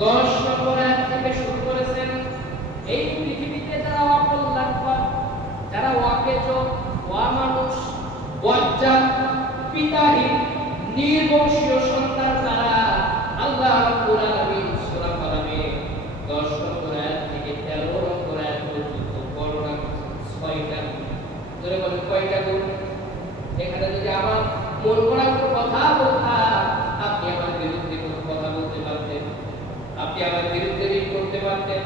10 নম্বর আয়াত থেকে শুরু করেছেন। এই পৃথিবীতে যারা অকল্যাণকর, যারা ওয়াকেজ, মানুষ, বজ্জাত, পিতাহীন, নির্বংশীয় সন্তান, তারা আল্লাহ রাব্বুল আলামিন সূরা কালামে 10 নম্বর আয়াত থেকে 13 নম্বর আয়াত পর্যন্ত বর্ণনা করেছেন 6টা। ধরে বলেন কয়টা গুণ? এখানে যদি আমার মন গড়া কথা বলতাম, আপনি আমার বিরুদ্ধে কোনো কথা বলতে পারতেন, আপনি আমার বিরুদ্ধে রিট করতে পারতেন,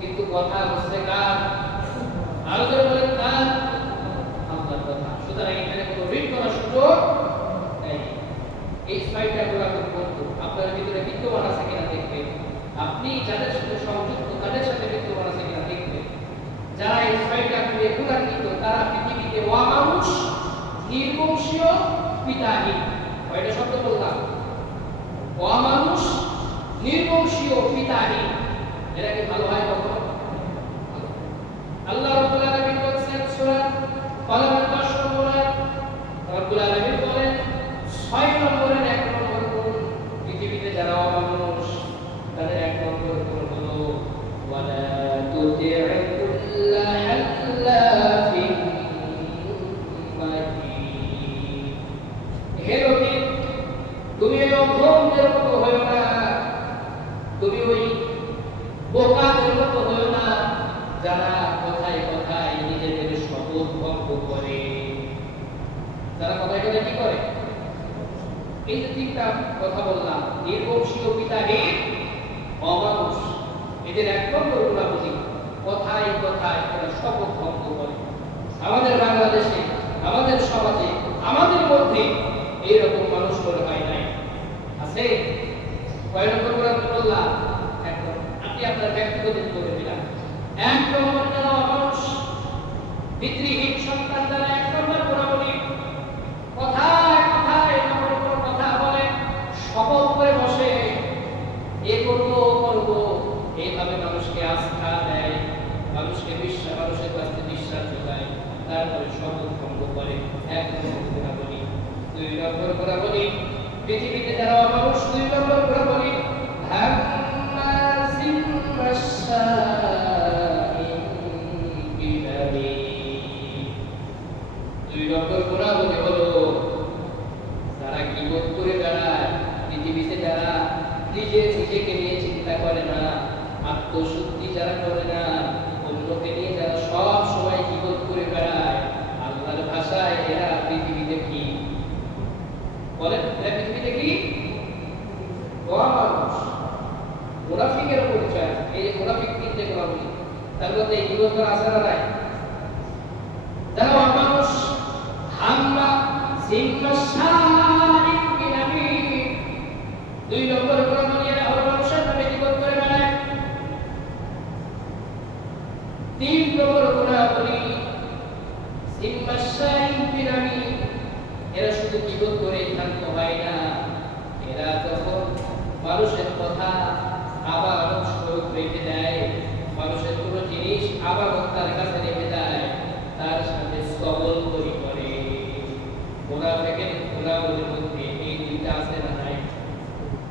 কিন্তু কথা হচ্ছে কার? আরো ধরে বলেন কার? আল্লাহর কথা। সুতরাং এখানে কোনো রিট করার সুযোগ নেই। এই 6টা গুণ আপনার ভিতরে বিদ্যমান আছে কিনা দেখবেন। আপনি যাদের সাথে সংযুক্ত তাদের সাথে বিদ্যমান আছে কিনা দেখবেন। যারা এই 6টা গুণে গুণান্বিত তারা পৃথিবীতে অমানুষ, নির্বংশীয়, পিতাহীন। কয়টা শব্দ বললাম? অমানুষ, নির্বংশীয়, পিতাহীন। এরা কি ভালো হয় কখনো? আল্লাহ রাব্বুল আলামিন বলেছেন সূরা কালামের 10 নম্বর আয়াত, রাব্বুল আলামিন বলেন 6 নম্বরের 1 নম্বর গুণ, পৃথিবীতে যারা অমানুষ তাদের 1 নম্বর গুণ হলো ওয়ালা তুতি'উ কুল্লা হাল্লাফিন মাহিন। হে নবী, তুমি ওই অধমদের মতো হয়ো না, তুমি ওই বোকাদের মতো হয়ো না যারা কথায় কথায় নিজেদের শপথ ভঙ্গ করে। যারা কথায় কথায় কি করে? এই যে 3টা কথা বললাম, নির্বংশীয়, পিতাহীন, অমানুষ, এদের 1 নম্বর গুণাবলী কথায় কথায় এরা শপথ ভঙ্গ করে। আমাদের বাংলাদেশে, আমাদের সমাজে, আমাদের মধ্যে এইরকম মানুষ মনে হয় নাই? আছে? কয় নম্বর গুণাবলী বললাম? 1 নম্বর। আপনি আপনার ব্যক্তিগত জীবনে দিলাম 1 নম্বর যারা অমানুষ, পিতৃহীন সন্তান, যারা 1 নম্বর গুণাবলী কথায় কথায় কথা বলে, শপথ করে বসে, এ করবো করবো, এইভাবে মানুষকে আস্থা দেয়, মানুষকে বিশ্বাস, মানুষের কাছে বিশ্বাস যোগায়, তারপরে শপথ ভঙ্গ করে। 1 নম্বর গুণাবলী। 2 নম্বর গুণাবলী পৃথিবীতে যারা অমানুষ, 2 নম্বর গুণাবলী হাম্মাজিন মাশাইন বিনামিম। 2 নম্বর গুণাবলী হলো যারা গীবত করে বেড়ায়, পৃথিবীতে যারা নিজেকে নিয়ে চিন্তা করে না, আত্মশুদ্ধি যারা করে না, অন্যকে নিয়ে যারা সব সময় গীবত করে বেড়ায়, আল্লাহর ভাষায় এরা পৃথিবীতে কি বলেন? এরা পৃথিবীতে কি? অমানুষ, মুনাফিকের পরিচয়। এই যে মুনাফিক 3টে গুণাবলী, তার মধ্যে এই গীবত করা আছে না নাই? যারা অমানুষ, হাম্মা সিম্মাশাইন বিনামিম। 2 নম্বর গুণাবলী এরা হলো মানুষের নামে গীবত করে বেড়ায়। 3 নম্বর গুণাবলী সিম্মাশাইন বিনামিম, এরা শুধু গীবত করে ক্ষান্ত হয় না, এরা যখন মানুষের কথা আবার স্বরূপ রেখে দেয়, মানুষের কোনো জিনিস আবার তার কাছে রেখে দেয়, তার সাথে সবল করে। মুনাফিকের গুণাবলীর মধ্যে এই 2টা আছে না নাই?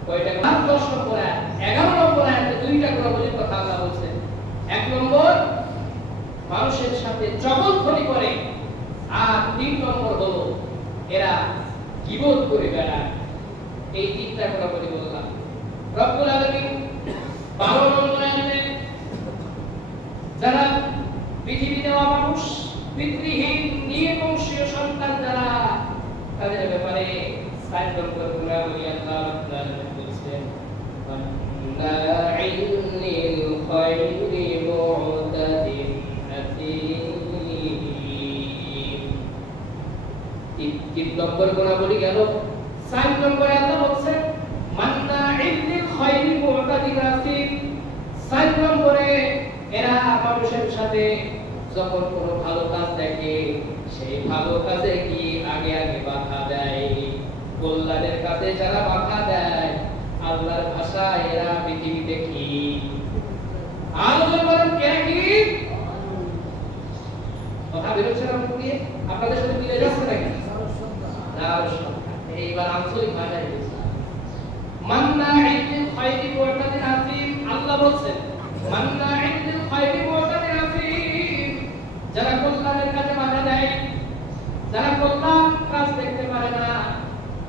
কয়টা? 10 নম্বর আয়াত, 11 নম্বর আয়াতে 2টা গুণাবলীর কথা আল্লাহ বলছেন। 1 নম্বর মানুষের সাথে জগৎখনি করে, আর 3 নম্বর হলো এরা গীবত করে বেড়ায়। এই 3টা গুণাবলী বললাম। রব্বুল আলামিন 12 নম্বর আয়াতে যারা পৃথিবীতে অমানুষ, পিতৃহীন, নির্বংশীয় সন্তান যারা, তাদের ব্যাপারে 7 নম্বর গুণাবলী আল্লাহ রাব্বুল আলামিন বলেছেন মান্নাইল লিল খায়রি মু'তাদিন আতিম। 3 নম্বর গুণাবলী গেল। 4 নম্বরে আল্লাহ বলেছেন মান্নাইল লিল খায়রি মু'তাদিন আতিম। 4 নম্বরে এরা মানুষের সাথে যখন কোনো ভালো কাজ দেখে, সেই ভালো কাজে কি আগে আগে বাধা দেয়। কল্যাণের কাজে যারা বাধা দেয়, আল্লাহর ভাষায় এরা পৃথিবীতে কি? আলোচনা করেন কে কি? কথা বেরোচ্ছে না মুখ দিয়ে? আপনাদের সাথে মিলে যাচ্ছে নাকি? এইবার আঞ্চলিক ভাষায় বলছি মান্নাইল লিল খায়রি মু'তাদিন আতিম। আল্লাহ বলছেন মান্নাইন লিল খায়রি মুতাদিন আফিম, যারা কল্যাণের কাজে বাধা দেয়, যারা কল্যাণ কাজ দেখতে পারে না,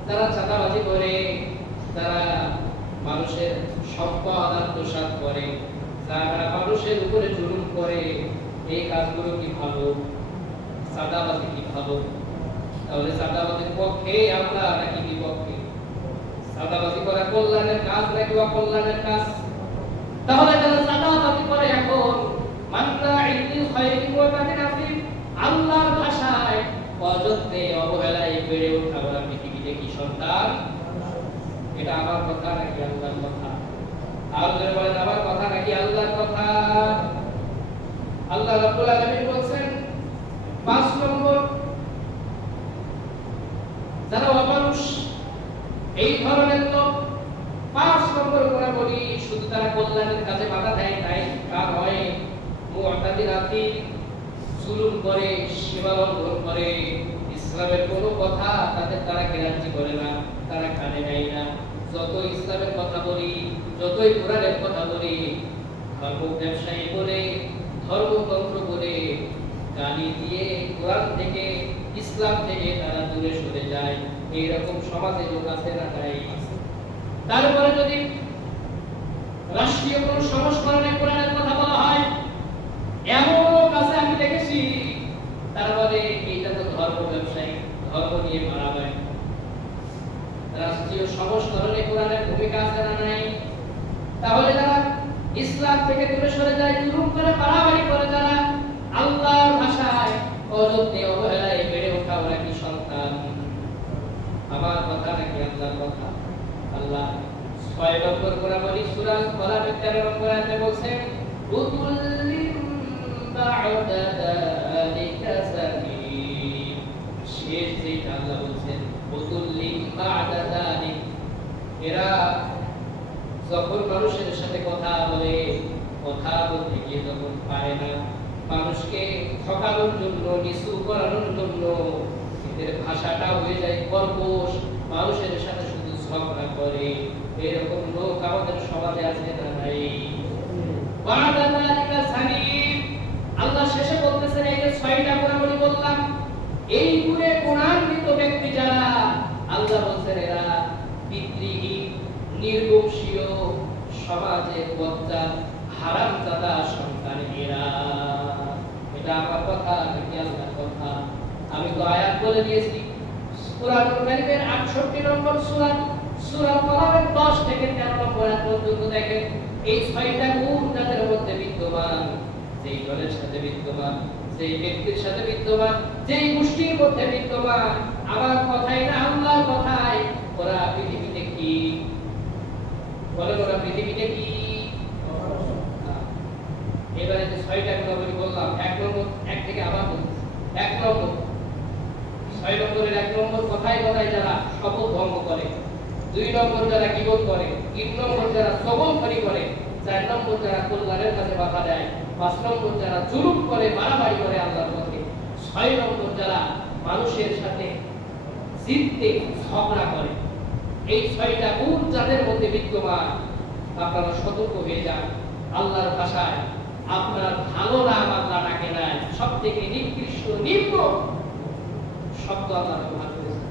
যারা চাঁদাবাজি করে, যারা মানুষের সম্পদ আত্মসাৎ করে, যারা মানুষের উপরে জুলুম করে, এই কাজগুলো কি ভালো? চাঁদাবাজি কি ভালো? তাহলে চাঁদাবাজির পক্ষে আমরা নাকি বিপক্ষে? চাঁদাবাজি করা কল্যাণের কাজ নাকি অকল্যাণের কাজ? তাহলে যারা চাঁদাবাজি করে এখন মান্নাইন লিল খায়রি মুতাদিন আফিম, আল্লাহর ভাষায় অযত্নে অবহেলায় বেড়ে ওঠা ওরা পৃথিবীতে কি সন্তান? এটা আমার কথা নাকি আল্লাহর কথা? আর যারা বলেন আমার কথা নাকি আল্লাহর কথা? আল্লাহ রাব্বুল আলামিন বলেন 5 নম্বর, যারা অমানুষ এই ধরনের লোক 5 নম্বর করে বলি, শুধু তারা কল্যাণের কাজে বাধা দেয় তাই কার হয় মুতাদিন আফিম, জুলুম করে, সীমা লঙ্ঘন করে, ইসলামের কোনো কথা তাদের তারা গ্যারান্টি করে না, তারা কানে নেয় না। যত ইসলামের কথা বলি, যতই কোরআনের কথা বলি, ধর্ম ব্যবসায়ী বলে, ধর্মতন্ত্র বলে গালি দিয়ে কোরআন থেকে, ইসলাম থেকে তারা দূরে সরে যায়। এইরকম সমাজে লোক আছে না নাই? তারপরে যদি রাষ্ট্রীয় কোন সংস্করণে কোরআনের কথা বলা হয়, এমন কাছে আমি দেখেছি তারপরে এইটা তো ধর্ম ব্যবসায়ী, ধর্ম নিয়ে মারামারি। রাষ্ট্রীয় সংস্করণে কোরআনের ভূমিকা আছে না নাই? তাহলে যারা ইসলাম থেকে দূরে সরে যায়, জুলুম করে, মারামারি করে, যারা আল্লাহর ভাষায় অযত্নে অবহেলায় বেড়ে ওঠা ওরা কি সন্তান? আমার কথা নাকি আল্লাহর কথা? আল্লাহ 6 নম্বর করে বলি সূরা আল-কলামের 13 নম্বর আয়াতে বলছেন উতুল্লিম বা'দা যালিকা সামিম। শেষ যেটা আল্লাহ বলছেন উতুল্লিম বা'দা যালিক, এরা যখন মানুষের সাথে কথা বলে, কথা বলতে গিয়ে যখন পারে না, মানুষকে ঠকানোর জন্য, নিচু করানোর জন্য এদের ভাষাটা হয়ে যায় কর্কশ, মানুষের সাথে শুধু ঝগড়া করে। এরকম লোক আমাদের সমাজে আছে না নাই? বা'দা যালিকা সামিম। আল্লাহ শেষে বলতেছেন এই যে 6টা গুণাবলী বললাম, এই গুণে গুণান্বিত ব্যক্তি যারা, আল্লাহ বলছেন এরা পিতৃহীন, নির্বংশীয়, সমাজে বজ্জাত, হারামজাদা সন্তান এরা। এটা আমার কথা নাকি আল্লাহর কথা? আমি তো আয়াত বলে দিয়েছি। কুরআনুল কারীমের 68 নম্বর সূরা, সূরা আল-কলামের 10 থেকে 13 নম্বর আয়াত পর্যন্ত দেখেন এই 6টা গুণ যাদের মধ্যে বিদ্যমান, যেই দলের সাথে বিদ্যমান, যেই ব্যক্তির সাথে বিদ্যমান, যেই গোষ্ঠীর মধ্যে বিদ্যমান, আমার কথাই না আল্লাহর কথাই, ওরা পৃথিবীতে কি বলে? ওরা পৃথিবীতে কি? এবারে যে 6টা গুণাবলী বললাম, 1 নম্বর, 1 থেকে আবার বলছি, 1 নম্বর, 6 নম্বরের 1 নম্বর কথাই কথাই যারা শপথ ভঙ্গ করে, 2 নম্বর যারা গীবত করে, 3 নম্বর যারা স্তবনকারী করে, 4 নম্বর যারা কল্যাণের কাজে বাধা দেয়, 5 নম্বর যারা জুলুম করে, মারামারি করে আল্লাহর পথে, 6 নম্বর যারা মানুষের সাথে জিততে ঝগড়া করে। এই 6টা গুণ যাদের মধ্যে বিদ্যমান, আপনারা সতর্ক হয়ে যান। আল্লাহর ভাষায় আপনার ভালো নাম আল্লাহ ডাকে নাই, সবথেকে নিকৃষ্ট, নিম্ন শব্দ আল্লাহ ব্যবহার করেছেন।